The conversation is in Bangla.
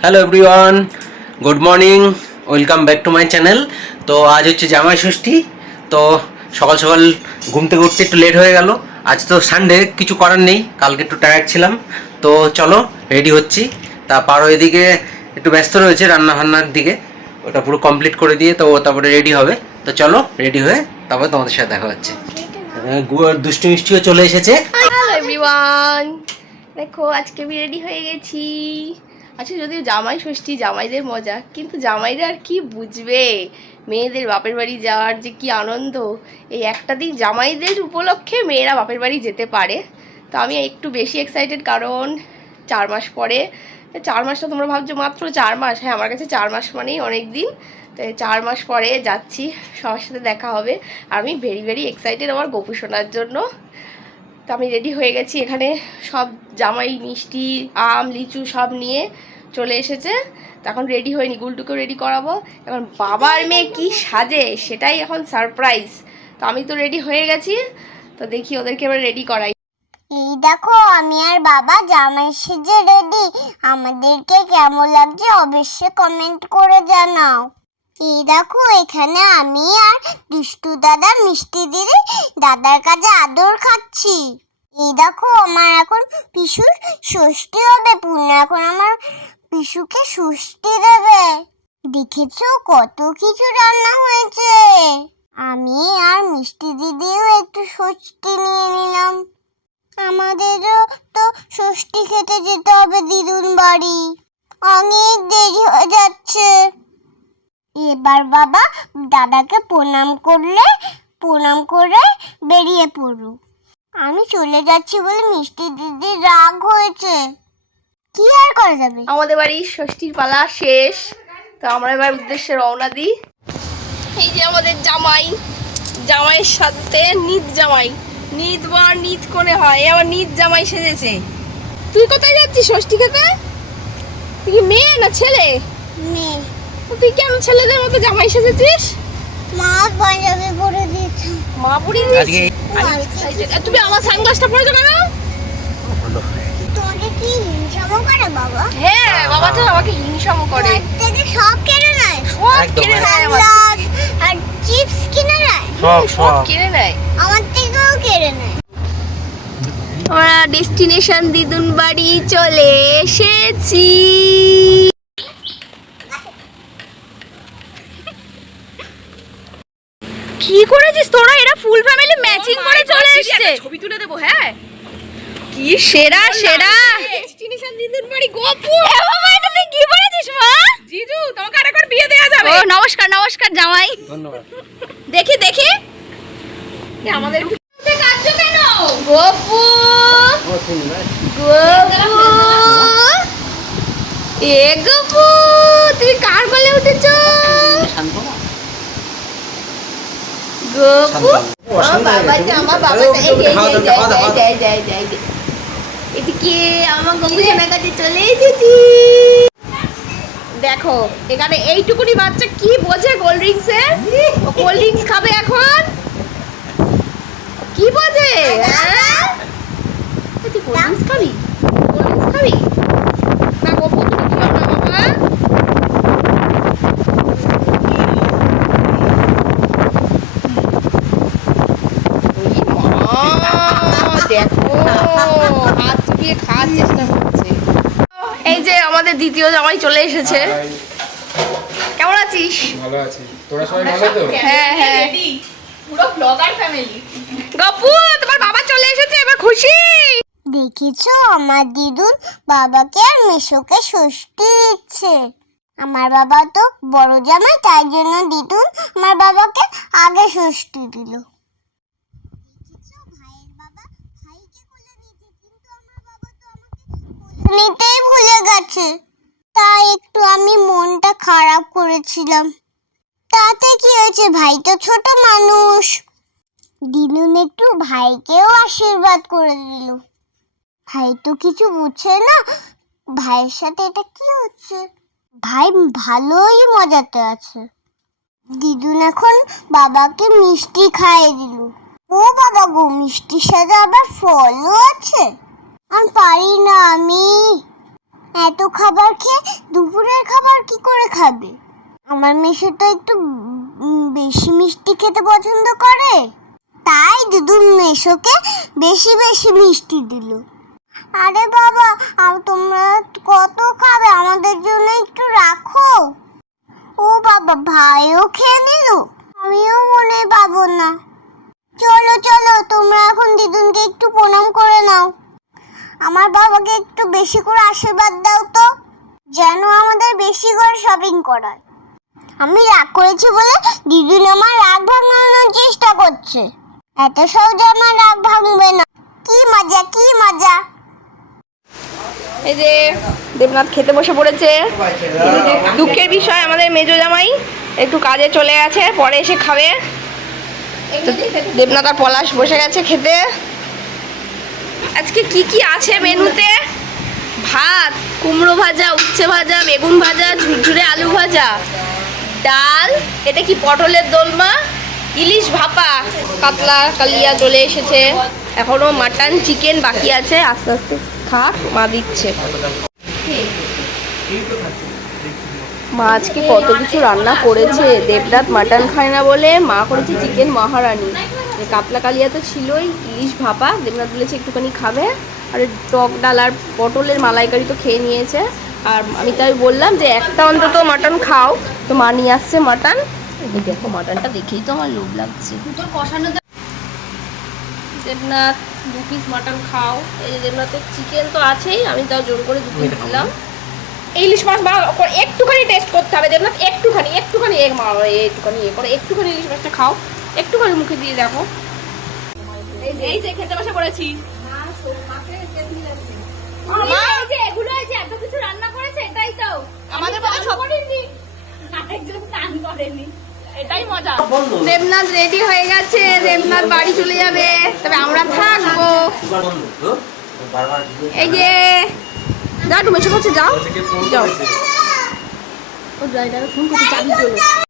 Hello everyone good morning welcome back to my channel তো আজ হচ্ছে জামাই ষষ্ঠী। তো সকাল সকাল ঘুম থেকে উঠতে একটু লেট হয়ে গেল। আজ তো সানডে কিছু করার নেই। কালকে একটু টায়ার্ড ছিলাম। তো চলো রেডি হচ্ছি। তা পারো এদিকে একটু ব্যস্ত রয়েছে রান্না বান্নার দিকে। ওটা পুরো কমপ্লিট করে দিয়ে তো তারপরে রেডি হবে। তো চলো রেডি হয়ে তারপরে তোমাদের সাথে দেখা হচ্ছে। গু- দুষ্টু মিষ্টিও চলে এসেছে। দেখো, আজকে আমি রেডি হয়ে গেছি। আচ্ছা যদিও জামাই ষষ্ঠী, জামাইদের মজা, কিন্তু জামাইরা আর কি বুঝবে? মেয়েদের বাপের বাড়ি যাওয়ার যে কি আনন্দ? এই একটা দিন জামাইদের উপলক্ষে মেয়েরা বাপের বাড়ি যেতে পারে। তো আমি একটু বেশি এক্সাইটেড কারণ চার মাস পরে, চার মাসটা তোমরা ভাবছ মাত্র চার মাস। হ্যাঁ আমার কাছে চার মাস মানেই অনেক দিন। তো চার মাস পরে যাচ্ছি, সবার সাথে দেখা হবে। আর আমি ভেরি ভেরি এক্সাইটেড আমার গোপু শোনার জন্য। তো আমি রেডি হয়ে গেছি এখানে। সব জামাই, মিষ্টি, আম, লিচু সব নিয়ে চলে এসেছে। তো এখন রেডি হয়নি, গুলটুকেও রেডি করাবো। এখন বাবার মেয়ে কি সাজে, সেটাই এখন সারপ্রাইজ তো আমি তো রেডি হয়ে গেছি, তো দেখি ওদেরকে এবার রেডি করাই। এই দেখো, আমি আর বাবা জামাই সেজে রেডি আমাদেরকে কেমন লাগছে অবশ্যই কমেন্ট করে জানাও। এই দেখো, এখানে আমি আর দুষ্টু দাদা, মিষ্টি দিদি দাদার কাছে আদর খাচ্ছি। এই দেখো, আমার এখন পিসুর ষষ্ঠী হবে, পূর্ণ এখন আমার পিসুকে ষষ্ঠী দেবে। দেখেছ কত কিছু রান্না হয়েছে? আমি আর মিষ্টি দিদিও একটু ষষ্ঠী নিয়ে নিলাম। আমাদেরও তো ষষ্ঠী খেতে যেতে হবে দিদুন বাড়ি। অনেক দেরি হয়ে যাচ্ছে। এবার বাবা দাদাকে প্রণাম করলে, প্রণাম করে বেরিয়ে পড়ু আমি চলে যাচ্ছি বলে মিষ্টি দিদি রাগ হয়েছে। কি আর করা যাবে? আমাদের বাড়ির ষষ্ঠীর পালা শেষ। তো আমরা এবার উদ্দেশ্যে রওনা দিই। এই যে আমাদের জামাই। জামাইয়ের সাথে নিত জামাই। নিত বার নিত করে হয়? এ আবার নিত জামাই সেজেছে। তুই কোথায় যাচ্ছিস ষষ্ঠী খেতে? তুই কি মেয়ে না ছেলে? মেয়ে। তুই কেন ছেলেদের মতো জামাই সেজেছিস? মা পাঞ্জাবি পরে দিয়েছে। মা পুরি আজকে তুমি আমার সানগ্লাসটা পরেছো কেন তোরে কি হিংসাম করে বাবা। হ্যাঁ বাবা তো আমাকে হিংসাম করে। থেকে সব কেড়ে নেয়। সব কিনে নেয় আর চিপস কিনে নেয়। সব সব। কিনে নেয়। আমার থেকেও কেড়ে নেয়। আমরা ডেস্টিনেশন দিদুন বাড়ি চলে এসেছি। কি করেছিস তোরা? এরা ফুল ফ্যামিলি ম্যাচিং করে চলে এসেছে। ছবি তুলে দেবো হ্যাঁ? কি সেরা সেরা ডেস্টিনেশন দিদুন বাড়ি গোপু এ বাবা এটা তুই কি করেছিস মা জিজু তোমাকে আরেকবার বিয়ে দেওয়া যাবে ও নমস্কার নমস্কার জামাই ধন্যবাদ দেখি দেখি। আমাদের কাটছো কেন? গোপু। ও, সুন্দর। গোপু। এ গোপু তুমি কার উঠেছো? গোপু। আমার বাবা যাই এদিকে আমার গপু কাছে চলে এসেছি। দেখো, এখানে এইটুকুনি বাচ্চা কি বোঝে কোল্ড ড্রিঙ্কস কোল্ড ড্রিঙ্কস খাবে এখন? কি বোঝে? হ্যাঁ? তুই কোল্ড ড্রিঙ্কস খাবি? কোল্ড ড্রিঙ্কস খাবি? না তুমি বাবা। দেখো, হাত চুপিয়ে খাওয়ার চেষ্টা এই যে আমাদের দ্বিতীয় জামাই চলে এসেছে। কেমন আছিস? ভালো আছি। তোরা সবাই ভালো তো? হ্যাঁ হ্যাঁ। পুরো ব্লগার ফ্যামিলি গপু তোমার বাবা চলে এসেছে এবার খুশি। দেখেছ আমার দিদুন বাবাকে আর মিশোকে ষষ্ঠী দিচ্ছে। আমার বাবা তো বড় জামাই তাই জন্য দিদুন আমার বাবাকে আগে ষষ্ঠী দিল। নিতেই ভুলে গেছে। তাই একটু আমি মনটা খারাপ করেছিলাম। তাতে কি হয়েছে ভাই? তো ছোট মানুষ। দিনুন একটু ভাইকেও আশীর্বাদ করে দিল। ভাই তো কিছু বুঝছে না। ভাইয়ের সাথে এটা কি হচ্ছে? ভাই ভালোই মজাতে আছে। দিদুন এখন বাবাকে মিষ্টি খাইয়ে দিল। ও বাবা গো মিষ্টির সাথে আবার ফলও আছে? আমি পারি না, আমি। এত খাবার খেয়ে দুপুর আমার মেশো তো একটু বেশি মিষ্টি খেতে পছন্দ করে। তাই দুদু মেশোকে বেশি বেশি মিষ্টি দিল। আরে বাবা তোমরা কত খাবে? আমাদের জন্য একটু রাখো। ও বাবা, ভাইও খেয়ে নিল? আমিও মনে পাবো না। চলো চলো, তোমরা এখন দিদুনকে একটু প্রণাম করে নাও। আমার বাবাকে একটু বেশি করে আশীর্বাদ দাও তো, যেন আমাদের বেশি করে শপিং করায়। আমি রাগ করেছি বলে দিদুন আমার রাগ ভাঙানোর চেষ্টা করছে। এত সহজে আমার রাগ ভাঙবে না। কি মজা কি মজা। এই যে দেবনাথ খেতে বসে পড়েছে। দুঃখের বিষয় আমাদের মেজো জামাই একটু কাজে চলে গেছে, পরে এসে খাবে। দেবনাথ আর পলাশ বসে গেছে খেতে। আজকে কি কি আছে মেনুতে? ভাত, কুমড়ো ভাজা, উচ্ছে ভাজা, বেগুন ভাজা, ঝুরঝুরে আলু ভাজা। ডাল, এটা কি পটলের দোলমা? ইলিশ ভাপা। কাতলা, কালিয়া চলে এসেছে। এখনও মাটন, চিকেন বাকি আছে। আস্তে আস্তে খাক, মা দিচ্ছে। মা আজকে কত কিছু রান্না করেছে? দেবনাথ মাটন খায় না বলে মা করেছে চিকেন মহারানি। কাতলা কালিয়া তো ছিলই ইলিশ ভাপা দেবনাথ বলেছে একটুখানি খাবে। আর টক ডাল আর পটলের মালাইকারি তো খেয়ে নিয়েছে। আর আমি তাই বললাম যে একটা অন্তত মাটন খাও। তো মা নিয়ে আসছে মাটন। এই দেখো মাটনটা দেখেই তো আমার লোভ লাগছে। দেবনাথ দু পিস মাটন খাও। এই যে দেবনাথের চিকেন তো আছেই আমি তাও জোর করে দু পিস দিলাম। ইলিশ মাছ করে একটুখানি টেস্ট করতে হবে দেবনাথ একটুখানি একটুখানি এক মা একটুখানি এ করে একটুখানি ইলিশ মাছটা খাও। একটুখানি মুখে দিয়ে দেখো। এই যে খেতে বসে পড়েছি। এগুলো যে এত কিছু রান্না করেছে এটাই তো। আমাদের মতো সব করেনি। আরেকজন স্নান করেনি। এটাই মজা। দেবনাথ রেডি হয়ে গেছে দেবনাথ বাড়ি চলে যাবে। তবে আমরা থাকব। এই যে যাও। তুমি যাও যাও। ও ড্রাইভার ফোন করতে চাবি চলো